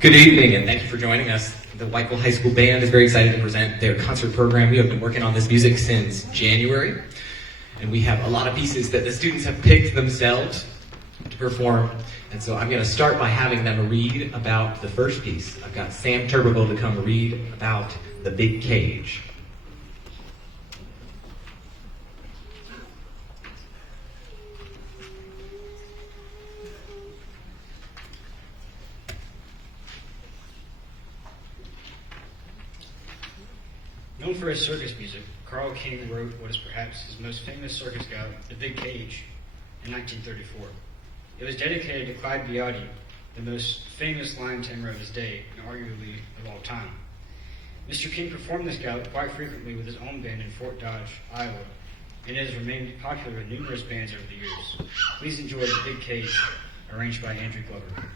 Good evening, and thank you for joining us. The Whiteville High School Band is very excited to present their concert program. We have been working on this music since January, and we have a lot of pieces that the students have picked themselves to perform. And so I'm going to start by having them read about the first piece. I've got Sam Turbeville to come read about The Big Cage. Known for his circus music, Carl King wrote what is perhaps his most famous circus gallop, The Big Cage, in 1934. It was dedicated to Clyde Beatty, the most famous lion tamer of his day, and arguably of all time. Mr. King performed this gallop quite frequently with his own band in Fort Dodge, Iowa, and it has remained popular with numerous bands over the years. Please enjoy The Big Cage, arranged by Andrew Glover.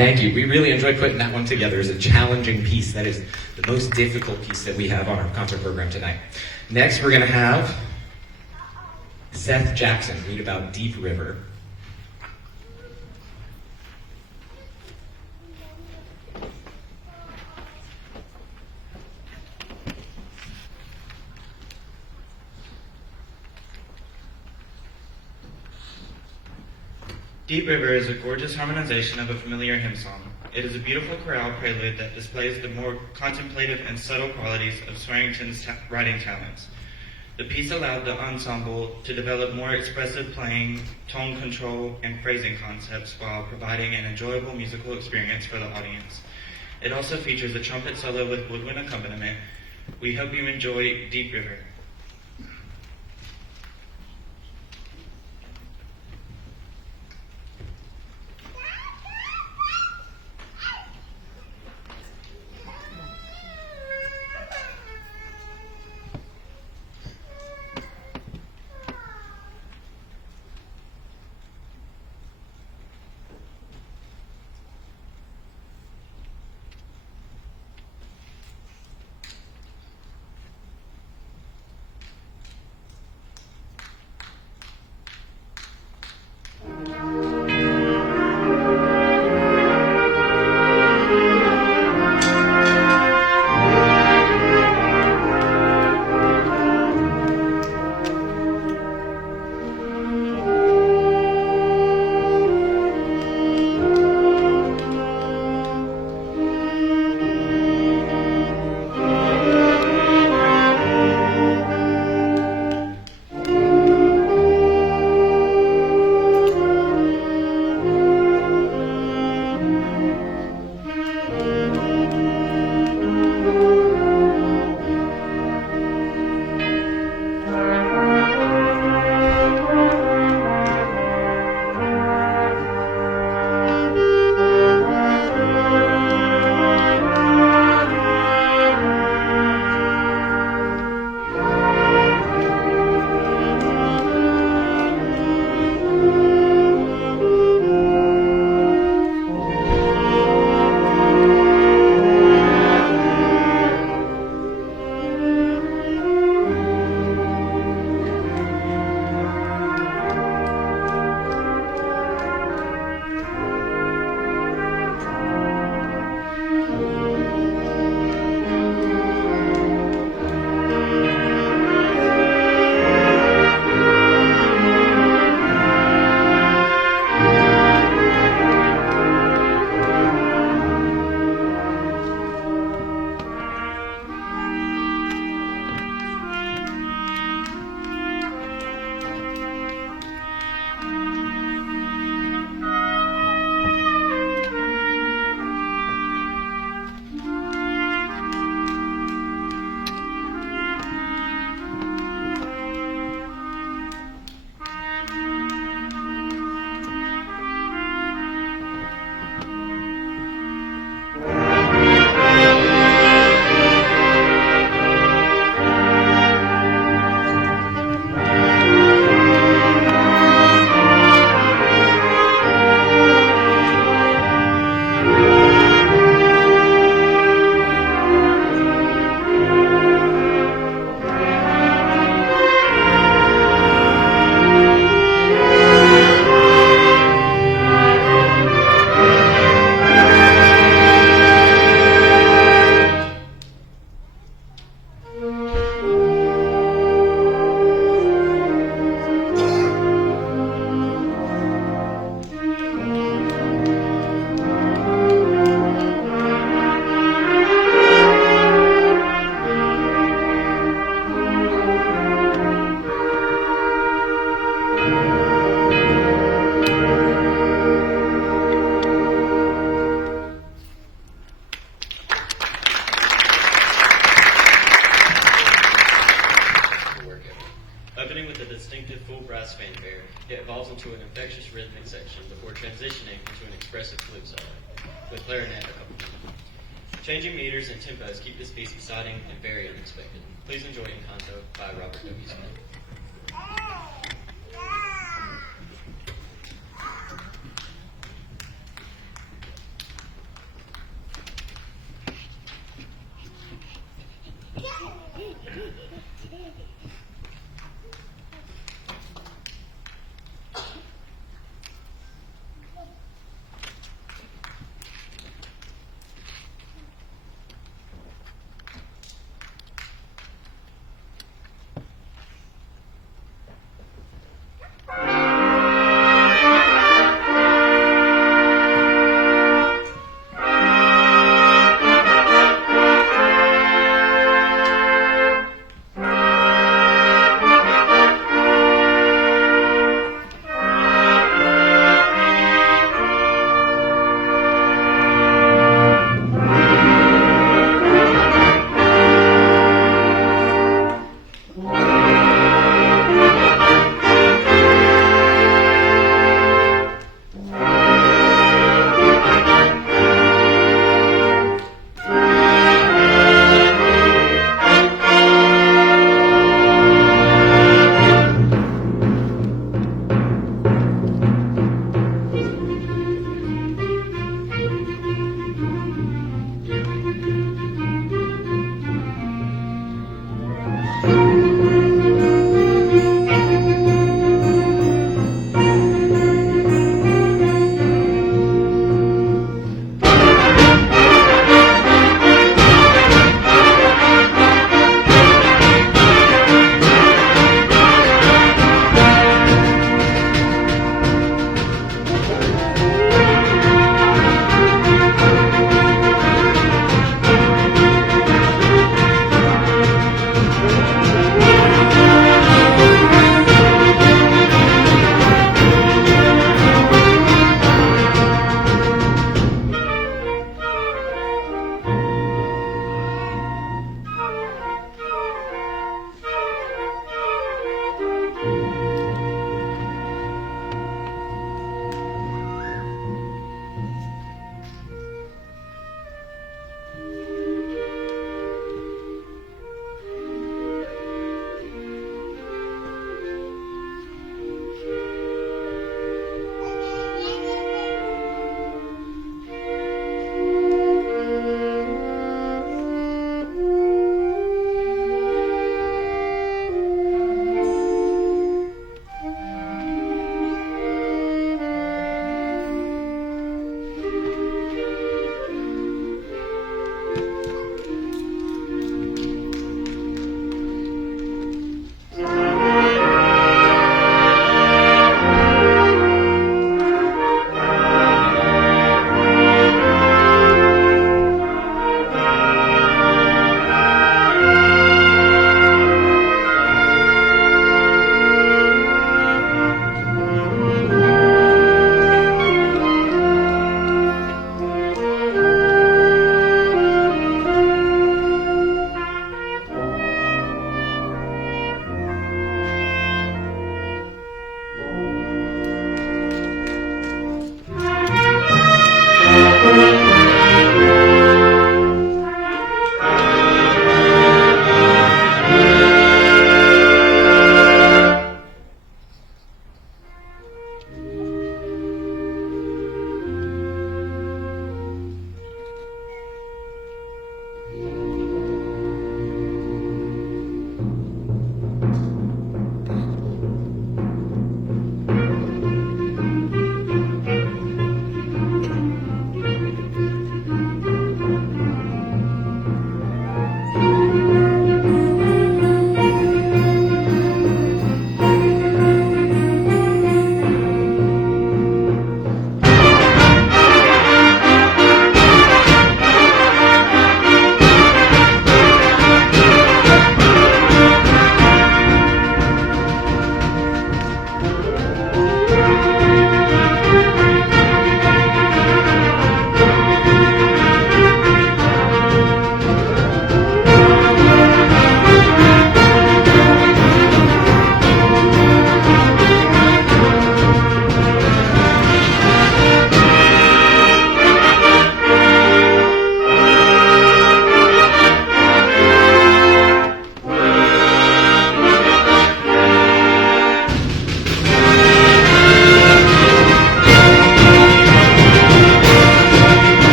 Thank you. We really enjoyed putting that one together. It's a challenging piece. That is the most difficult piece that we have on our concert program tonight. Next, we're going to have Seth Jackson read about Deep River. Deep River is a gorgeous harmonization of a familiar hymn song. It is a beautiful chorale prelude that displays the more contemplative and subtle qualities of Swearington's writing talents. The piece allowed the ensemble to develop more expressive playing, tone control, and phrasing concepts while providing an enjoyable musical experience for the audience. It also features a trumpet solo with woodwind accompaniment. We hope you enjoy Deep River. Opening with a distinctive full brass fanfare, it evolves into an infectious rhythmic section before transitioning into an expressive flute solo, with clarinet accompaniment. Changing meters and tempos keep this piece exciting and very unexpected. Please enjoy Encanto by Robert W. Smith.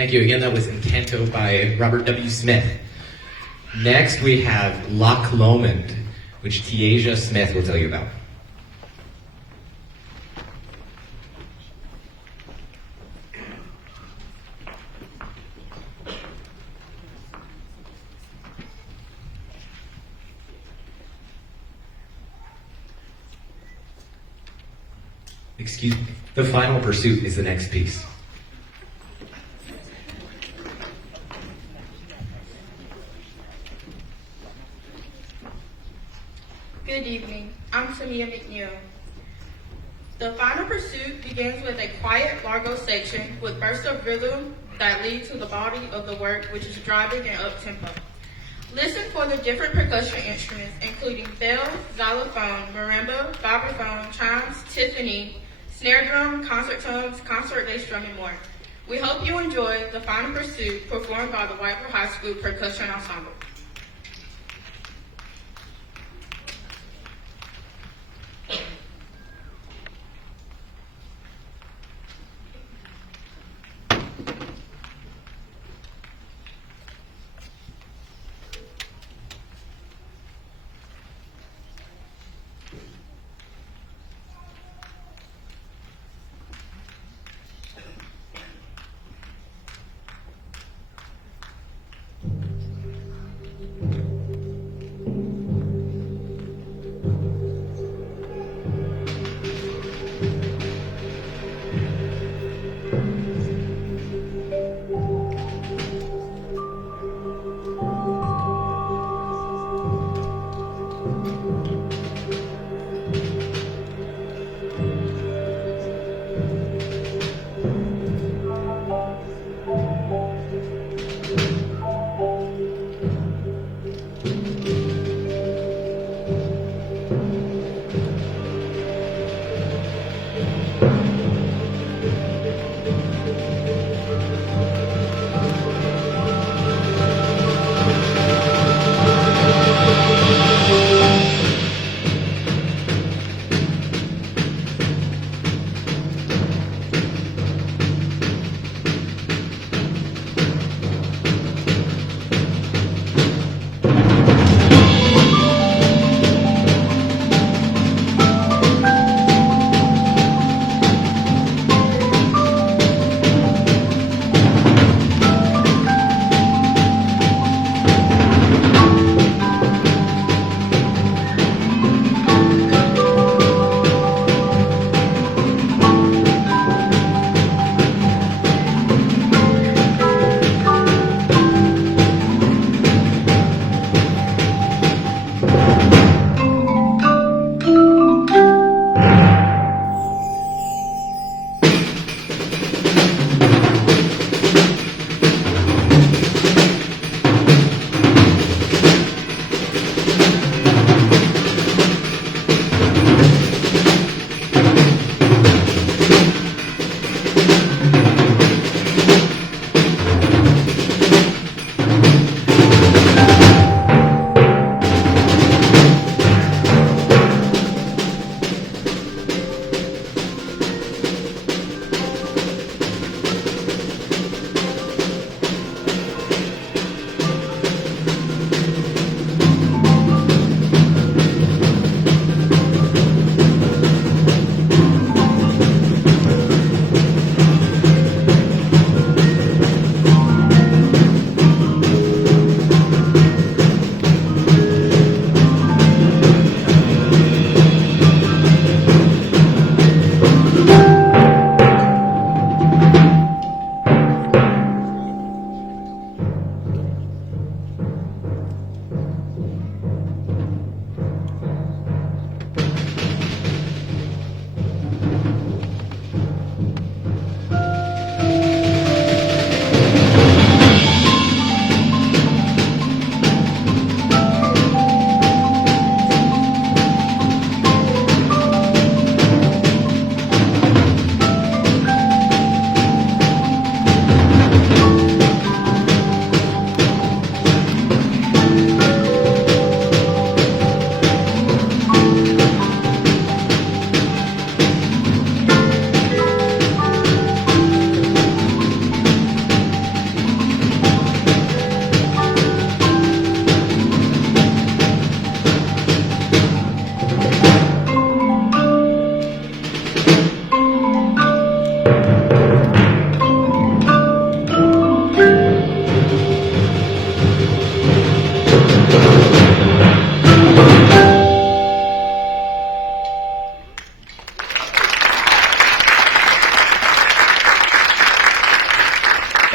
Thank you. Again, that was Encanto by Robert W. Smith. Next, we have Loch Lomond, which Tiaja Smith will tell you about. Excuse me. The Final Pursuit is the next piece. Good evening. I'm Tamia McNeil. The Final Pursuit begins with a quiet Largo section with bursts of rhythm that lead to the body of the work, which is driving and up-tempo. Listen for the different percussion instruments, including bells, xylophone, marimba, vibraphone, chimes, timpani, snare drum, concert tones, concert bass drum, and more. We hope you enjoy The Final Pursuit performed by the Whiteville High School Percussion Ensemble.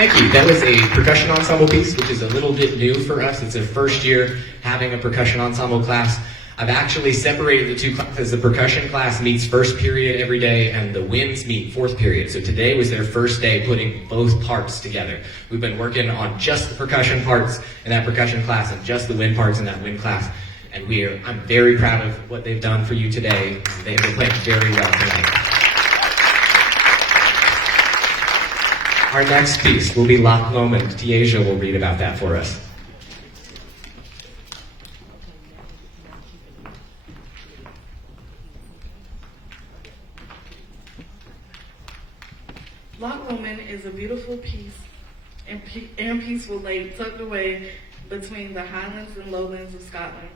Thank you. That was a percussion ensemble piece, which is a little bit new for us. It's our first year having a percussion ensemble class. I've actually separated the two classes. The percussion class meets first period every day, and the winds meet fourth period. So today was their first day putting both parts together. We've been working on just the percussion parts in that percussion class and just the wind parts in that wind class. And I'm very proud of what they've done for you today. They've been playing very well tonight. Our next piece will be Loch Lomond. Tiaja will read about that for us. Loch Lomond is a beautiful peace and peaceful lake tucked away between the Highlands and Lowlands of Scotland.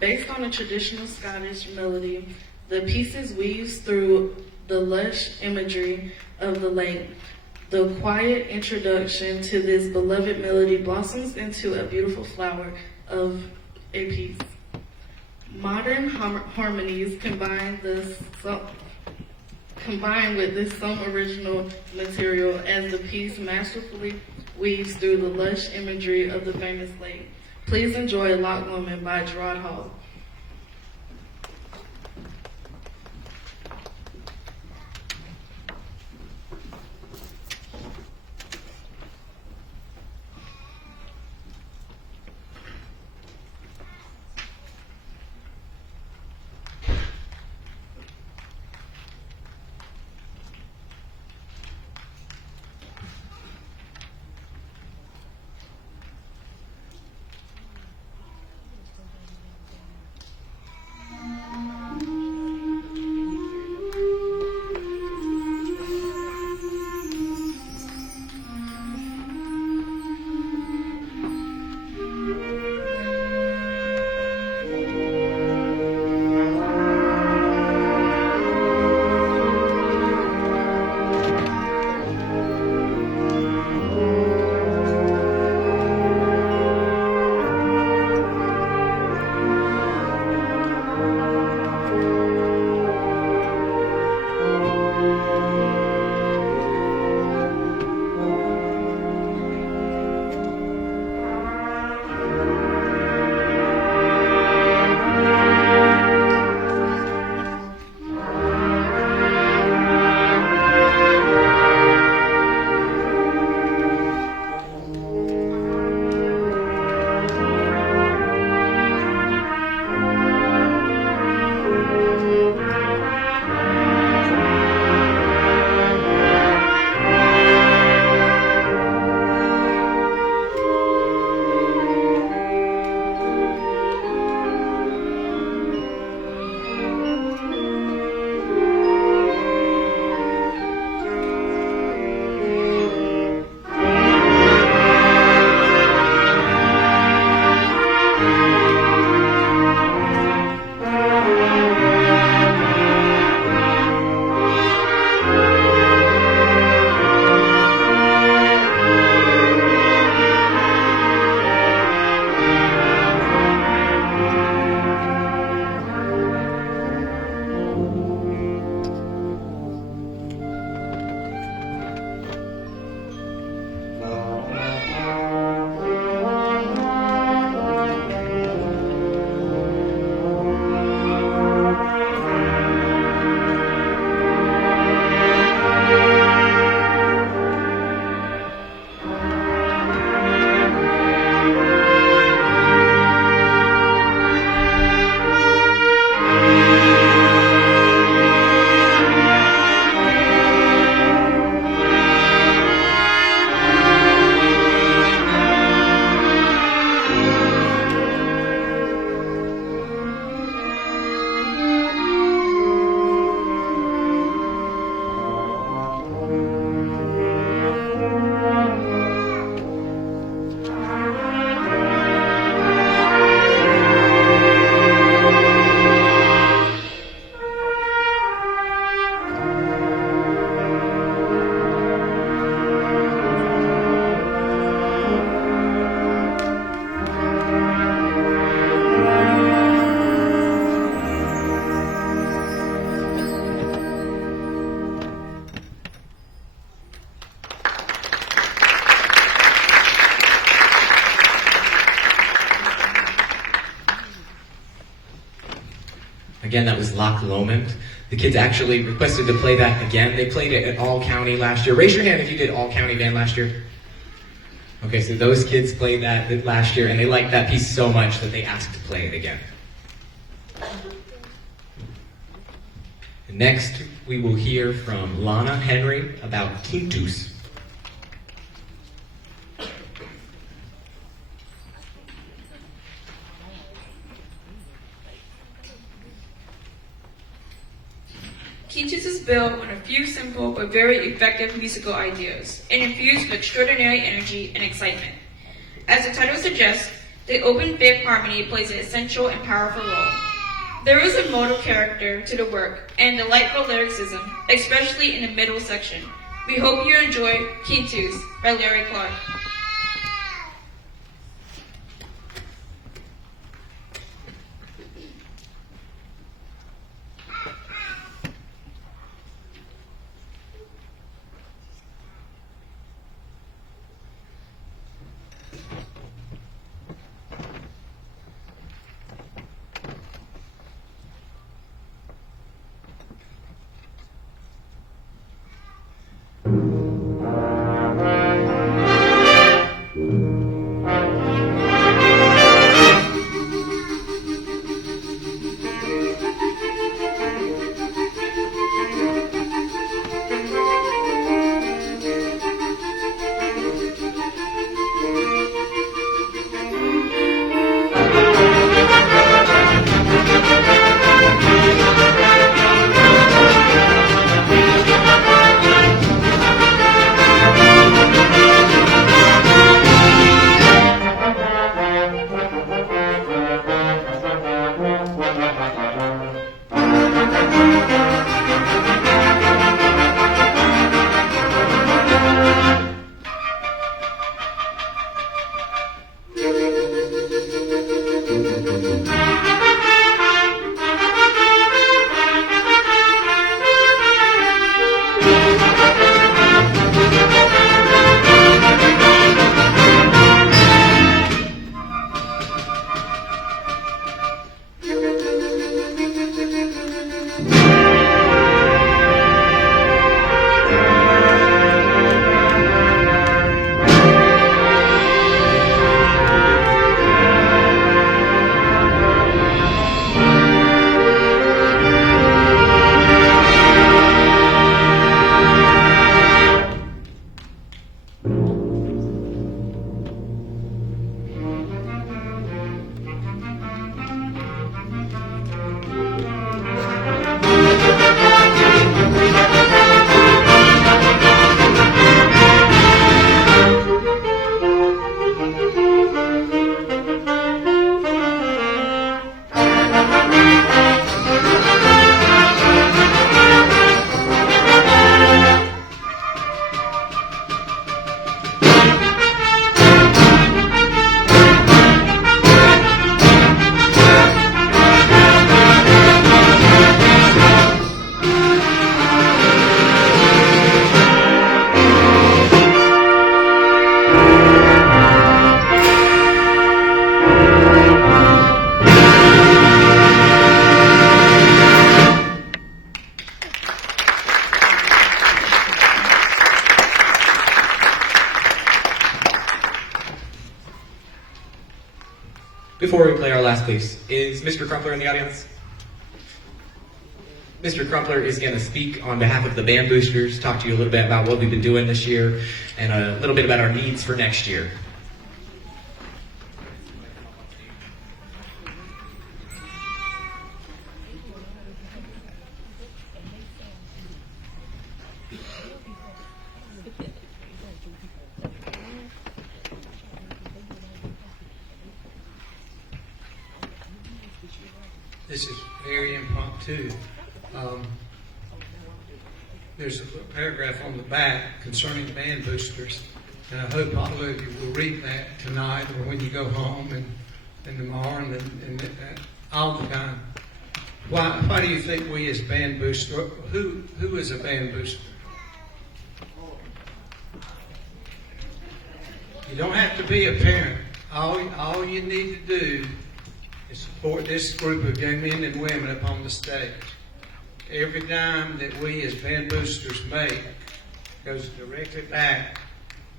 Based on a traditional Scottish melody, the pieces weaves through the lush imagery of the lake. The quiet introduction to this beloved melody blossoms into a beautiful flower of a piece. Modern harmonies combine with this some original material as the piece masterfully weaves through the lush imagery of the famous lake. Please enjoy Loch Lomond by Gerard Hall. Again, that was Loch Lomond. The kids actually requested to play that again. They played it at All County last year. Raise your hand if you did All County band last year. Okay, so those kids played that last year, and they liked that piece so much that they asked to play it again. Next, we will hear from Lana Henry about Quintus. Quintus is built on a few simple but very effective musical ideas and infused with extraordinary energy and excitement. As the title suggests, the open fifth harmony plays an essential and powerful role. There is a modal character to the work and delightful lyricism, especially in the middle section. We hope you enjoy Quintus by Larry Clark. Before we play our last piece, is Mr. Crumpler in the audience? Mr. Crumpler is going to speak on behalf of the band boosters, talk to you a little bit about what we've been doing this year, and a little bit about our needs for next year. This is very impromptu. There's a paragraph on the back concerning band boosters, and I hope all of you will read that tonight or when you go home and tomorrow and all the time. Why do you think we as band boosters, who is a band booster? You don't have to be a parent. All you need to do and support this group of young men and women up on the stage. Every dime that we as band boosters make goes directly back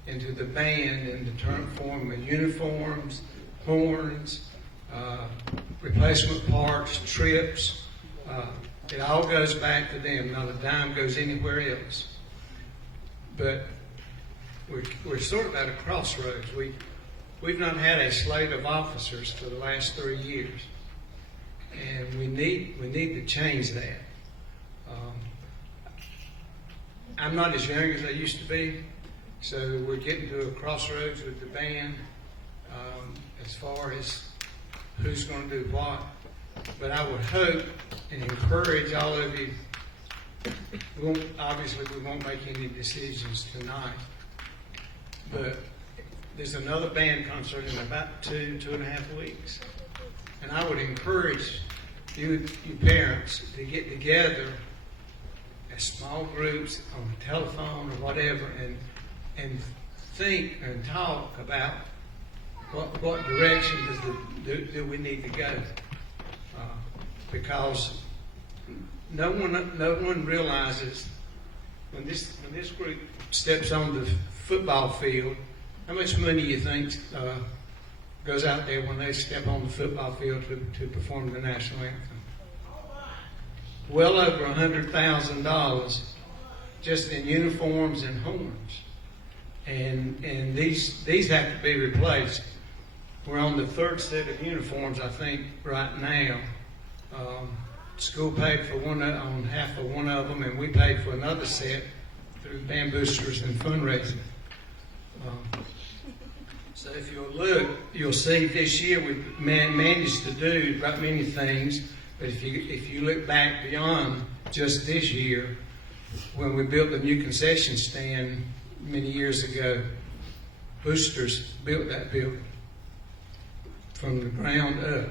into the band in the form of uniforms, horns, replacement parts, trips. It all goes back to them. Not a dime goes anywhere else. But we're sort of at a crossroads. We've not had a slate of officers for the last 3 years, and we need to change that. I'm not as young as I used to be, so we're getting to a crossroads with the band as far as who's going to do what. But I would hope and encourage all of you. Obviously, we won't make any decisions tonight, but there's another band concert in about 2.5 weeks. And I would encourage you parents to get together as small groups on the telephone or whatever and think and talk about what direction do we need to go. Because no one realizes when this group steps on the football field, how much money you think goes out there when they step on the football field to perform the national anthem? Well over $100,000 just in uniforms and horns, and these have to be replaced. We're on the third set of uniforms, I think, right now. School paid for on half of one of them, and we paid for another set through band boosters and fundraising. So if you'll look, you'll see this year we've managed to do about many things. But if you look back beyond just this year, when we built the new concession stand many years ago, boosters built that building from the ground up.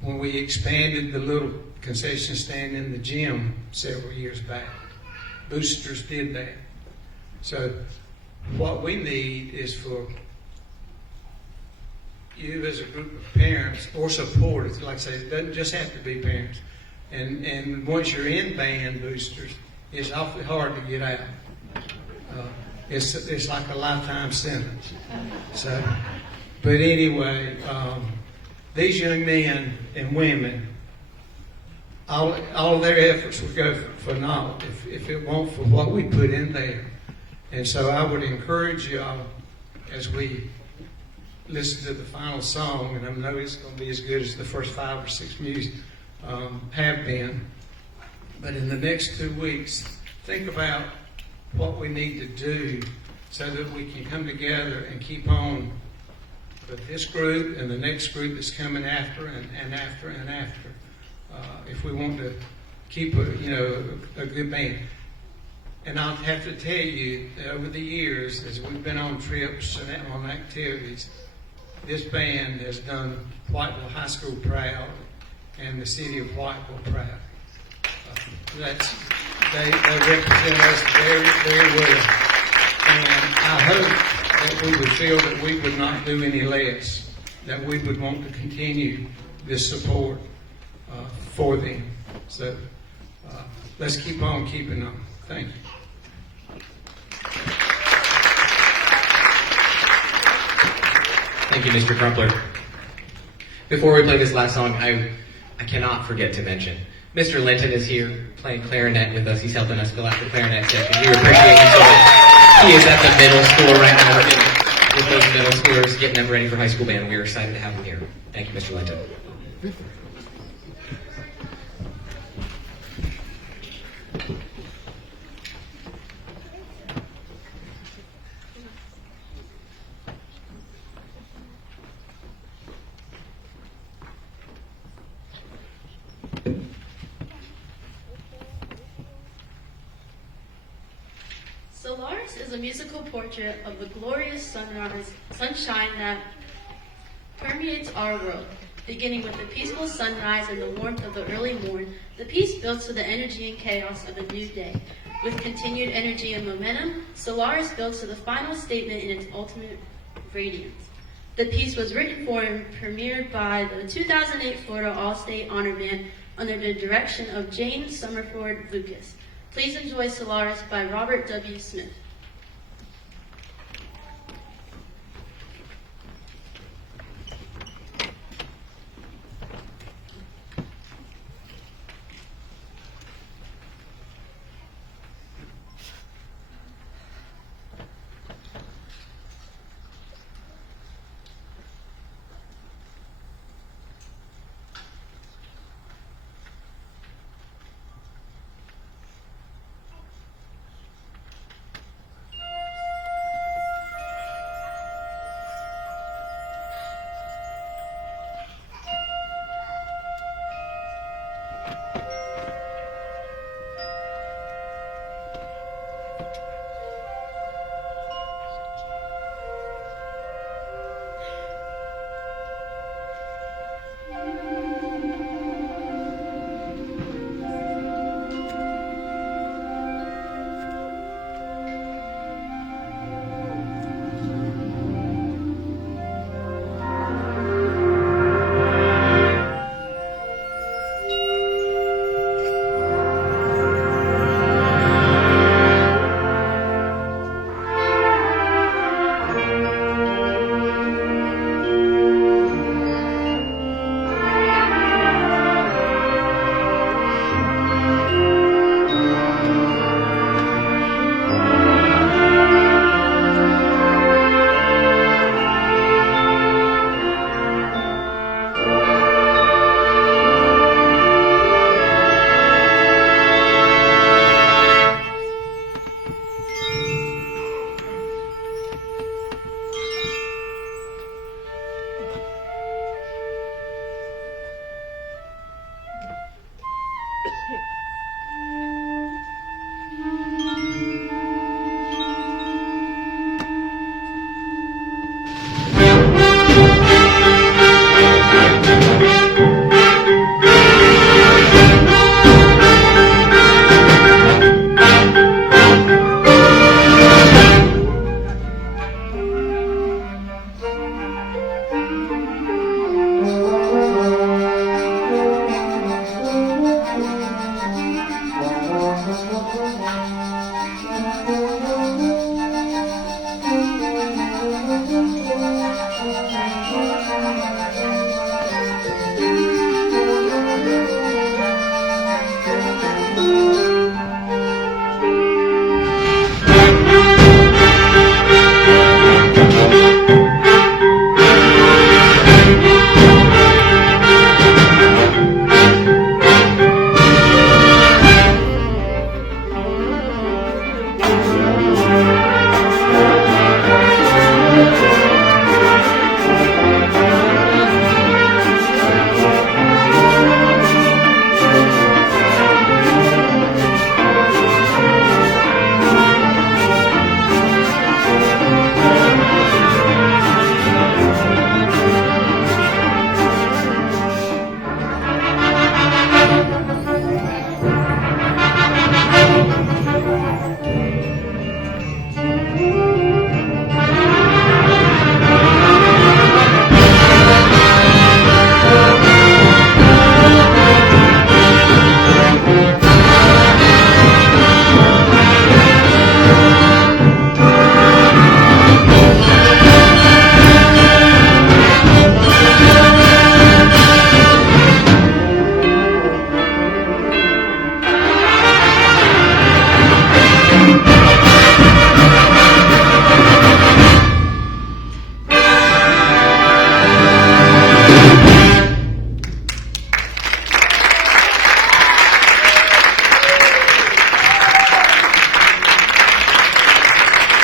When we expanded the little concession stand in the gym several years back, boosters did that. So what we need is for you as a group of parents or supporters, like I say, it doesn't just have to be parents. And once you're in band boosters, it's awfully hard to get out. It's like a lifetime sentence. So, but anyway, these young men and women, all their efforts would go for naught if it weren't for what we put in there. And so I would encourage y'all as we listen to the final song, and I know it's going to be as good as the first 5 or 6 music have been. But in the next 2 weeks, think about what we need to do so that we can come together and keep on with this group and the next group that's coming after and after and after. If we want to keep a good band. And I'll have to tell you that over the years, as we've been on trips and on activities, this band has done Whiteville High School proud and the city of Whiteville proud. They represent us very, very well. And I hope that we would feel that we would not do any less, that we would want to continue this support for them. So let's keep on keeping on. Thank you. Thank you, Mr. Crumpler. Before we play this last song, I cannot forget to mention, Mr. Linton is here playing clarinet with us. He's helping us fill out the clarinet section. We appreciate him so much. He is at the middle school right now with those middle schoolers, getting them ready for high school band. We're excited to have him here. Thank you, Mr. Linton. Solaris is a musical portrait of the glorious sunshine that permeates our world. Beginning with the peaceful sunrise and the warmth of the early morn, the piece builds to the energy and chaos of a new day. With continued energy and momentum, Solaris builds to the final statement in its ultimate radiance. The piece was written for and premiered by the 2008 Florida All-State Honor Band under the direction of Jane Summerford Lucas. Please enjoy Solaris by Robert W. Smith.